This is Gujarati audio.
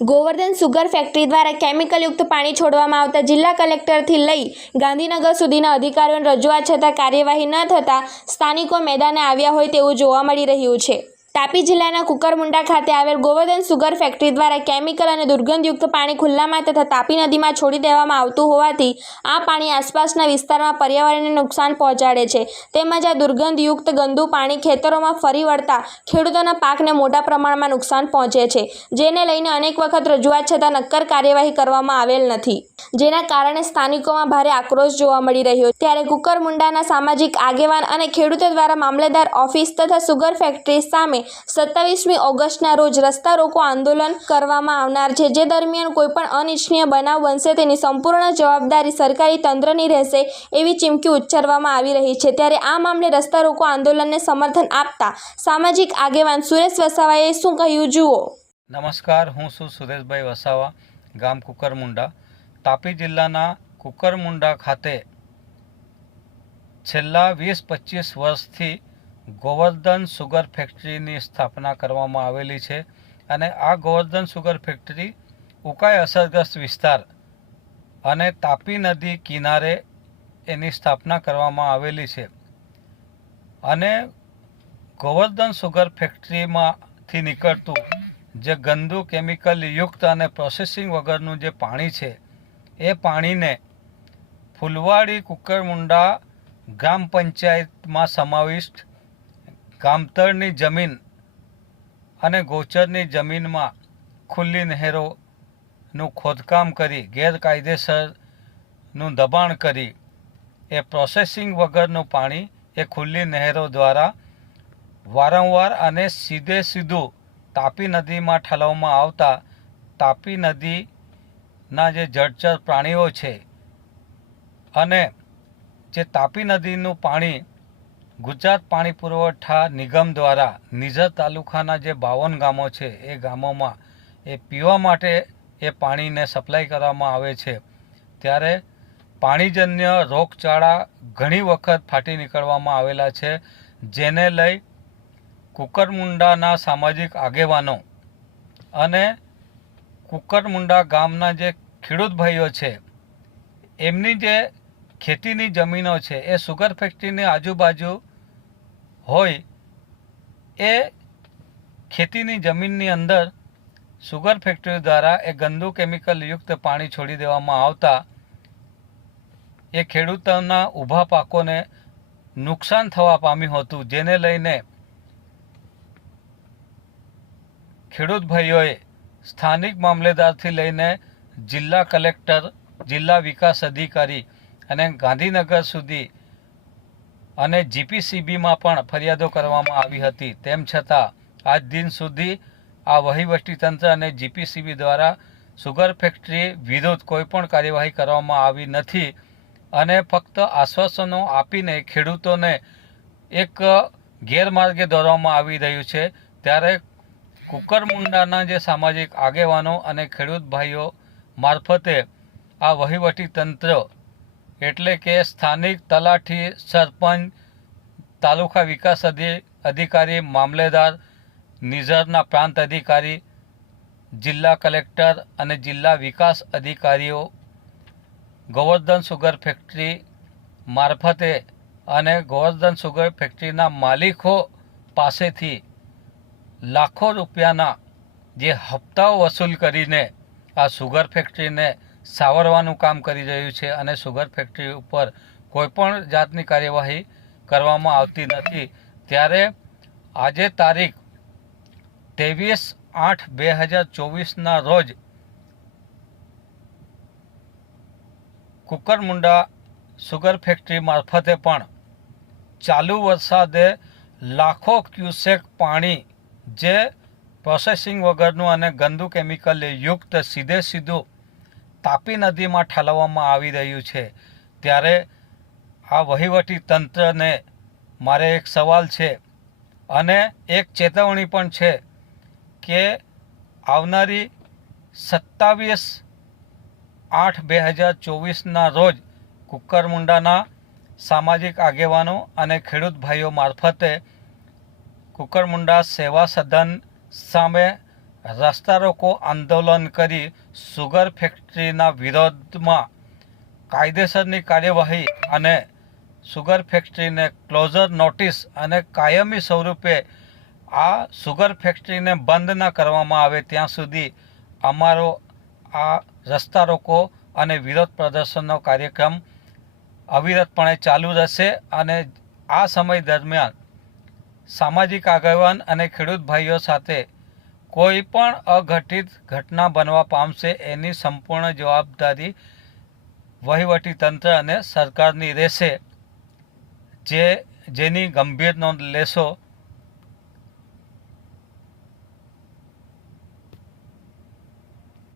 ગોવર્ધન સુગર ફેક્ટરી દ્વારા કેમિકલયુક્ત પાણી છોડવામાં આવતા જિલ્લા કલેક્ટરથી લઈ ગાંધીનગર સુધીના અધિકારીઓને રજૂઆત છતાં કાર્યવાહી ન થતાં સ્થાનિકો મેદાને આવ્યા હોય તેવું જોવા મળી રહ્યું છે. તાપી જિલ્લાના કુકરમુંડા ખાતે આવેલ ગોવર્ધન સુગર ફેક્ટરી દ્વારા કેમિકલ અને દુર્ગંધયુક્ત પાણી ખુલ્લામાં તથા તાપી નદીમાં છોડી દેવામાં આવતું હોવાથી આ પાણી આસપાસના વિસ્તારમાં પર્યાવરણને નુકસાન પહોંચાડે છે તેમજ આ દુર્ગંધયુક્ત ગંદુ પાણી ખેતરોમાં ફરી વળતા ખેડૂતોના પાકને મોટા પ્રમાણમાં નુકસાન પહોંચે છે, જેને લઈને અનેક વખત રજૂઆત છતાં નક્કર કાર્યવાહી કરવામાં આવેલ નથી જેના કારણે સ્થાનિકોમાં ભારે આક્રોશ જોવા મળી રહ્યો. ત્યારે કુકરમુંડાના સામાજિક આગેવાન અને ખેડૂતો દ્વારા મામલેદાર ઓફિસ તથા સુગર ફેક્ટરી સામે સત્તાવીસમી ઓગસ્ટના રોજ રસ્તા રોકો આંદોલન કરવામાં આવનાર છે. જે દરમિયાન કોઈપણ અનિચ્છનીય બનાવ બનશે તેની સંપૂર્ણ જવાબદારી સરકારી તંત્રની રહેશે એવી ચીમકી ઉચ્ચારવામાં આવી રહી છે. ત્યારે આ મામલે રસ્તા રોકો આંદોલનને સમર્થન આપતા સામાજિક આગેવાન સુરેશ વસાવાએ શું કહ્યું? જુઓ. નમસ્કાર, હું છું સુરેશભાઈ વસાવા, ગામ કુકરમુંડા. તાપી જિલ્લાના કુકરમુંડા ખાતે છેલ્લા વીસ પચીસ વર્ષથી ગોવર્ધન સુગર ફેક્ટરીની સ્થાપના કરવામાં આવેલી છે અને આ ગોવર્ધન સુગર ફેક્ટરી ઉકાઈ અસરગ્રસ્ત વિસ્તાર અને તાપી નદી કિનારે એની સ્થાપના કરવામાં આવેલી છે. અને ગોવર્ધન સુગર ફેક્ટરીમાંથી નીકળતું જે ગંદુ કેમિકલ યુક્ત અને પ્રોસેસિંગ વગરનું જે પાણી છે, એ પાણીને ફૂલવાડી કુકરમુંડા ગ્રામ પંચાયતમાં સમાવિષ્ટ ગામતળની જમીન અને ગોચરની જમીનમાં ખુલ્લી નહેરોનું ખોદકામ કરી, ગેરકાયદેસરનું દબાણ કરી, એ પ્રોસેસિંગ વગરનું પાણી એ ખુલ્લી નહેરો દ્વારા વારંવાર અને સીધે સીધું તાપી નદીમાં ઠાલવવામાં આવતા તાપી નદીના જે જળચર પ્રાણીઓ છે અને જે તાપી નદીનું પાણી ગુજરાત પાણી પુરવઠા નિગમ દ્વારા નિઝર તાલુકાના જે બાવન ગામો છે, એ ગામોમાં એ પીવા માટે એ પાણીને સપ્લાય કરવામાં આવે છે. ત્યારે પાણીજન્ય રોગચાળા ઘણી વખત ફાટી નીકળવામાં આવેલા છે, જેને લઈ કુકરમુંડાના સામાજિક આગેવાનો અને કુકરમુંડા ગામના જે ખેડૂત ભાઈઓ છે, એમની જે ખેતીની જમીનો છે, એ સુગર ફેક્ટરીની આજુબાજુ હોય, એ ખેતીની જમીનની અંદર સુગર ફેક્ટરી દ્વારા એ ગંદુ કેમિકલ યુક્ત પાણી છોડી દેવામાં આવતા એ ખેડૂતોના ઊભા પાકોને નુકસાન થવા પામ્યું હતું, જેને લઈને ખેડૂત ભાઈઓએ સ્થાનિક મામલેદારથી લઈને જિલ્લા કલેક્ટર, જિલ્લા વિકાસ અધિકારી અને ગાંધીનગર સુધી અને જીપીસીબીમાં પણ ફરિયાદો કરવામાં આવી હતી. તેમ છતાં, આજ દિન સુધી આ વહીવટીતંત્ર અને જીપીસીબી દ્વારા સુગર ફેક્ટરી વિરુદ્ધ કોઈપણ કાર્યવાહી કરવામાં આવી નથી અને ફક્ત આશ્વાસનો આપીને ખેડૂતોને એક ગેરમાર્ગે દોરવામાં આવી રહ્યું છે. ત્યારે કુકરમુંડાના જે સામાજિક આગેવાનો અને ખેડૂત ભાઈઓ મારફતે આ વહીવટી તંત્ર એટલે કે સ્થાનિક તલાઠી સરપંચ, તાલુકા વિકાસ અધિ, અધિકારી, મામલેદાર, નિઝરના પ્રાંત અધિકારી, જિલ્લા કલેક્ટર અને જિલ્લા વિકાસ અધિકારીઓ, ગોવર્ધન સુગર ફેક્ટરી મારફતે અને ગોવર્ધન સુગર ફેક્ટરીના માલિકો પાસેથી લાખો રૂપિયાના જે હપ્તાઓ વસૂલ કરીને આ સુગર ફેક્ટરીને સાવરવાનું કામ કરી રહ્યું છે અને સુગર ફેક્ટરી ઉપર કોઈપણ જાતની કાર્યવાહી કરવામાં આવતી નથી. ત્યારે આજે તારીખ ત્રેવીસ આઠ બે હજાર ચોવીસના રોજ કુકરમુંડા સુગર ફેક્ટરી મારફતે પણ ચાલુ વરસાદે લાખો ક્યુસેક પાણી જે પ્રોસેસિંગ વગરનું અને ગંદુ કેમિકલ યુક્ત સીધે સીધું તાપી નદીમાં ઠાલવવામાં આવી રહ્યું છે. ત્યારે આ વહીવટી તંત્રને મારે એક સવાલ છે અને એક ચેતવણી પણ છે કે આવનારી સત્તાવીસ આઠ બે હજાર ચોવીસના રોજ કુકરમુંડાના સામાજિક આગેવાનો અને ખેડૂત ભાઈઓ મારફતે કુકરમુંડા સેવા સદન સામે રસ્તા રોકો આંદોલન કરી સુગર ફેક્ટરીના વિરોધમાં કાયદેસરની કાર્યવાહી અને સુગર ફેક્ટરીને ક્લોઝર નોટિસ અને કાયમી સ્વરૂપે આ સુગર ફેક્ટરીને બંધ ન કરવામાં આવે ત્યાં સુધી અમારો આ રસ્તા રોકો અને વિરોધ પ્રદર્શનનો કાર્યક્રમ અવિરતપણે ચાલુ રહેશે અને આ સમય દરમિયાન સામાજિક આગેવાન અને ખેડૂત ભાઈઓ સાથે કોઈ પણ અઘટિત ઘટના બનવા પામશે એની સંપૂર્ણ જવાબદારી વહીવટી તંત્ર અને સરકારની રહેશે. જે, જેની ગંભીર નોંધ લેશો